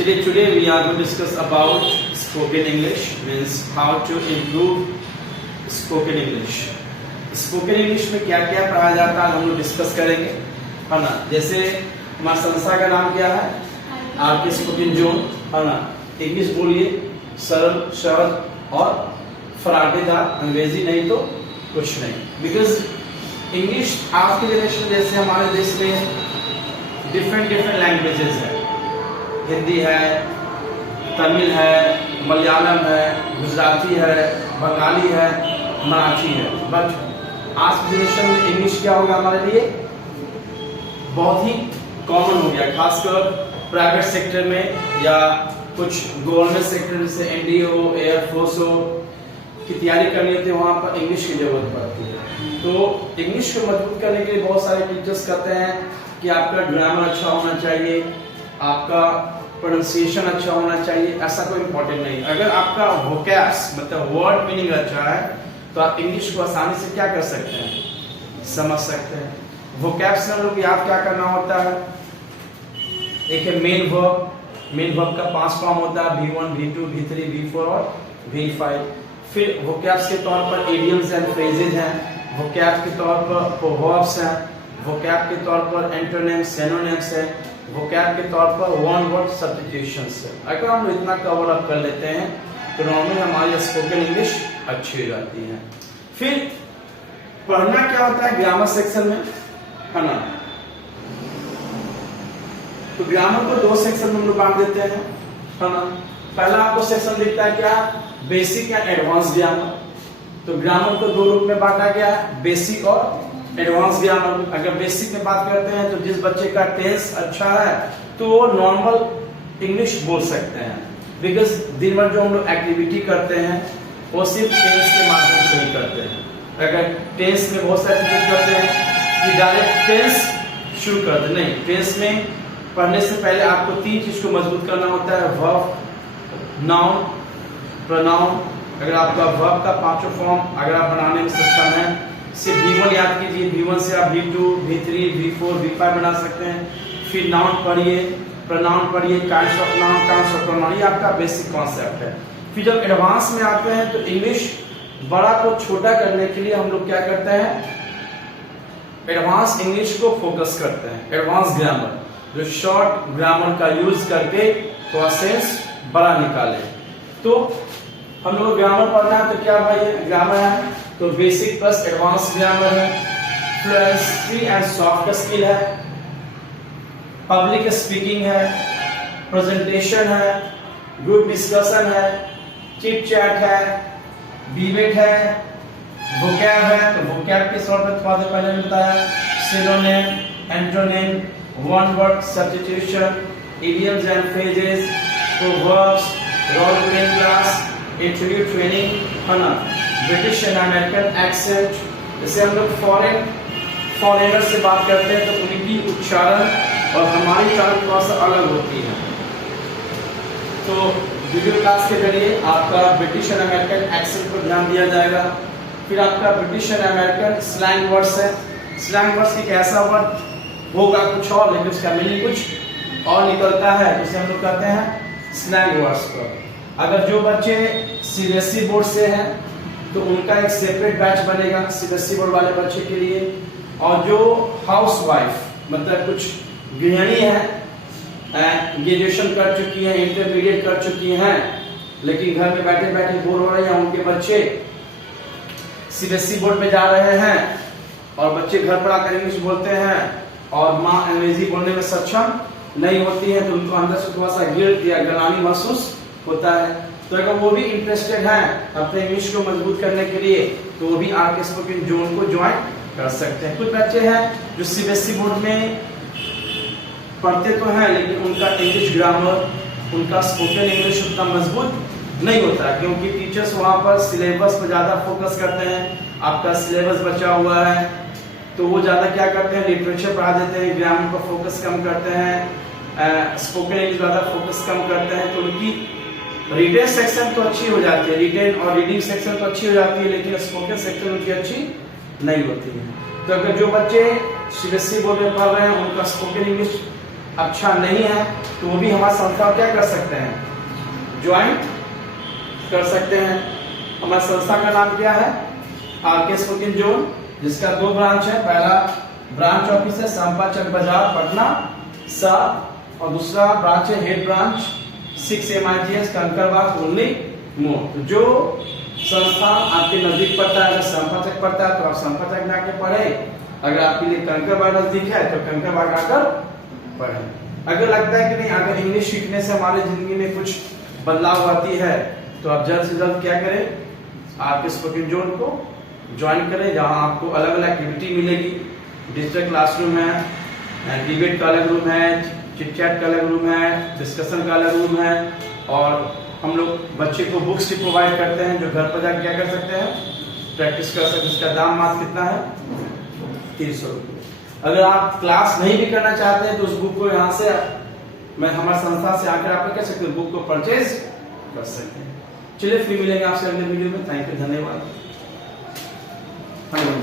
Today we are going to discuss about spoken English, means how to improve spoken English. Spoken English में क्या क्या पढ़ाया जाता है हम लोग डिस्कस करेंगे, है ना। जैसे हमारी संस्था का नाम क्या है, आरके स्पोकन जोन, है ना। इंग्लिश बोलिए सरल सहज और फराटेदार, अंग्रेजी नहीं तो कुछ नहीं। बिकॉज इंग्लिश आज के जनरेशन जैसे हमारे देश में डिफरेंट लैंग्वेजेस है, हिंदी है, तमिल है, मलयालम है, गुजराती है, बंगाली है, मराठी है। बट आज के जनरेशन में इंग्लिश क्या होगा हमारे लिए बहुत ही कॉमन हो गया, खासकर प्राइवेट सेक्टर में या कुछ गवर्नमेंट सेक्टर जैसे एनडीए हो, एयरफोर्स हो की तैयारी करनी होती है, वहाँ पर इंग्लिश की जरूरत पड़ती है। तो इंग्लिश को मजबूत करने के लिए बहुत सारे टीचर्स कहते हैं कि आपका ग्रामर अच्छा होना चाहिए, आपका प्रोनाउंसिएशन अच्छा होना चाहिए। ऐसा कोई इंपॉर्टेंट नहीं। अगर आपका वोकैब्स मतलब वर्ड मीनिंग अच्छा है तो आप इंग्लिश को आसानी से क्या कर सकते हैं, समझ सकते हैं। वोकैब्स में लोग याद क्या करना होता है, एक है मेन वर्ब का 5 फॉर्म होता है, V1, V2, V3, V4 और V5। फिर वोकैब्स के तौर पर इडियम्स एंड फ्रेजेज हैं, वोकैब के तौर पर प्रोवर्ब्स हैं, वोकैब के तौर पर एंटोनिम्स, सिनोनिम्स है, वोकैब के तौर पर वन वर्ड सब्स्टिट्यूशंस है। अगर हम इतना कवर अप कर लेते हैं तो नॉर्मली हमारी स्पोकन इंग्लिश अच्छी हो जाती है। फिर पढ़ना क्या होता है ग्रामर सेक्शन में, है ना। तो ग्रामर को 2 सेक्शन में हम लोग बांट देते हैं, है ना। पहला आपको सेक्शन दिखता है क्या, बेसिक या एडवांस ग्रामर। तो ग्रामर को 2 रूप में बांटा गया है, बेसिक और एडवांस ग्रामर। अगर बेसिक में बात करते हैं तो जिस बच्चे का टेंस अच्छा है तो वो नॉर्मल इंग्लिश बोल सकते हैं, बिकॉज दिन भर जो हम लोग एक्टिविटी करते हैं वो सिर्फ टेंस के माध्यम से ही करते हैं। अगर टेंस में बहुत सारे चीज करते हैं कि डायरेक्ट टेंस शुरू करते नहीं, टेंस में पढ़ने से पहले आपको 3 चीज को मजबूत करना होता है, वर्ब, नाउन, प्रोनाउन। अगर आपका वर्ब का 5 फॉर्म अगर आप बनाने में सक्षम हैं, सिर्फ V1 याद कीजिए, V1 से आप V2, V3, V4, V5 बना सकते हैं। फिर नाउन पढ़िए, प्रोनाउन पढ़िए, kinds of noun, kinds of pronoun, ये आपका बेसिक कॉन्सेप्ट है। फिर जब एडवांस में आते हैं तो इंग्लिश बड़ा को छोटा करने के लिए हम लोग क्या करते हैं, एडवांस इंग्लिश को फोकस करते हैं। एडवांस ग्रामर जो शॉर्ट ग्रामर का यूज करके थोड़ा सेंस बड़ा निकाले। तो हम लोग ग्रामर पढ़ना है तो क्या भाई ग्रामर है, तो बेसिक प्लस एडवांस ग्रामर है, फ्लुएंसी एंड सॉफ्ट स्किल है, पब्लिक स्पीकिंग है, प्रेजेंटेशन है, ग्रुप डिस्कशन है, चिट चैट है, डिबेट है, वोकैब है। तो वोकैब के सॉर्ट में थोड़ा देर पहले बताया, synonym, antonym, one word substitution, idioms and phrases, proverbs, role playing class, interview training, है ना। ब्रिटिश एंड अमेरिकन एक्सेंट, जैसे हम लोग फॉरेनर से बात करते हैं तो उनकी उच्चारण और हमारी उच्चारण थोड़ा सा अलग होती है। तो वीडियो क्लास के जरिए आपका ब्रिटिश एंड अमेरिकन एक्सेंट पर ध्यान दिया जाएगा। फिर आपका British and American slang words है, स्लैंग वर्ड्स एक ऐसा वर्ड होगा कुछ और लेकिन उसका मीनिंग कुछ और निकलता है, जिसे हम लोग कहते हैं स्लैंग वर्ड्स पर। अगर जो बच्चे सीबीएसई बोर्ड से हैं तो उनका एक सेपरेट बैच बनेगा सीबीएसई बोर्ड वाले बच्चे के लिए। और जो हाउसवाइफ मतलब कुछ गृहिणी है, ग्रेजुएशन कर चुकी हैं, इंटरमीडिएट कर चुकी हैं, लेकिन घर में बैठे बैठे बोर हो रहे हैं, उनके बच्चे सीबीएसई बोर्ड में जा रहे हैं और बच्चे घर पर आकर इंग्लिश बोलते हैं और माँ अंग्रेजी बोलने में सक्षम नहीं होती है, तो उनको अंदर से थोड़ा सा गिल्ट या ग्लानि महसूस होता है। तो अगर वो भी इंटरेस्टेड हैं अपने इंग्लिश को मजबूत करने के लिए तो वो भी आरके स्पोकन जोन को ज्वाइन कर सकते हैं। कुछ बच्चे हैं जो सीबीएसई बोर्ड में पढ़ते तो हैं लेकिन उनका इंग्लिश ग्रामर, उनका स्पोकन इंग्लिश उतना मजबूत नहीं होता है, क्योंकि टीचर्स वहाँ पर सिलेबस पर ज्यादा फोकस करते हैं। आपका सिलेबस बचा हुआ है तो वो ज्यादा क्या करते हैं, लिटरेचर पढ़ा देते हैं, ग्रामर पर फोकस कम करते हैं, स्पोकन इंग्लिश ज्यादा फोकस कम करते हैं। तो उनकी रिटेन सेक्शन तो अच्छी हो जाती है, रिटेन और रीडिंग सेक्शन तो अच्छी हो जाती है, लेकिन स्पोकन सेक्शन उनकी अच्छी नहीं होती है। तो अगर जो बच्चे सीबीएसई बोर्ड में पढ़ रहे हैं उनका स्पोकन इंग्लिश अच्छा नहीं है तो वो भी हमारे संस्था क्या कर सकते हैं, ज्वाइन कर सकते हैं। हमारे संस्था का नाम क्या है, आरके स्पोकन जोन, जिसका 2 ब्रांच है। पहला ब्रांच ऑफिस है संपा चक बाजार पटना सा, और दूसरा ब्रांच है head branch 6 MIGS Kankarbagh only मोर। तो जो संस्था आपके नजदीक पड़ता है, अगर संपा चक पड़ता है तो आप संपा चक में आके पढ़े, अगर आपके लिए कंकरबाग नजदीक है तो कंकरबाग आकर पढ़े। अगर लगता है कि नहीं अगर इंग्लिश सीखने से हमारी जिंदगी में कुछ बदलाव आती है तो आप जल्द से जल्द क्या करें, आपके स्पोकन जोन को ज्वाइन करें, जहां आपको अलग अलग एक्टिविटी मिलेगी। डिजिटल क्लासरूम है, डिबेट का अलग रूम है, चिट चैट का अलग रूम है, डिस्कशन का अलग रूम है, और हम लोग बच्चे को बुक्स भी प्रोवाइड करते हैं जो घर पर जाकर क्या कर सकते हैं, प्रैक्टिस कर सकते हैं। इसका दाम मात्र कितना है, 300 रुपये। अगर आप क्लास नहीं भी करना चाहते हैं तो उस बुक को यहाँ से मैं हमारे संस्था से आकर आप कह सकते हैं बुक को परचेज कर सकते हैं। चलिए फिर मिलेंगे आपसे अगले वीडियो में। थैंक यू, धन्यवाद।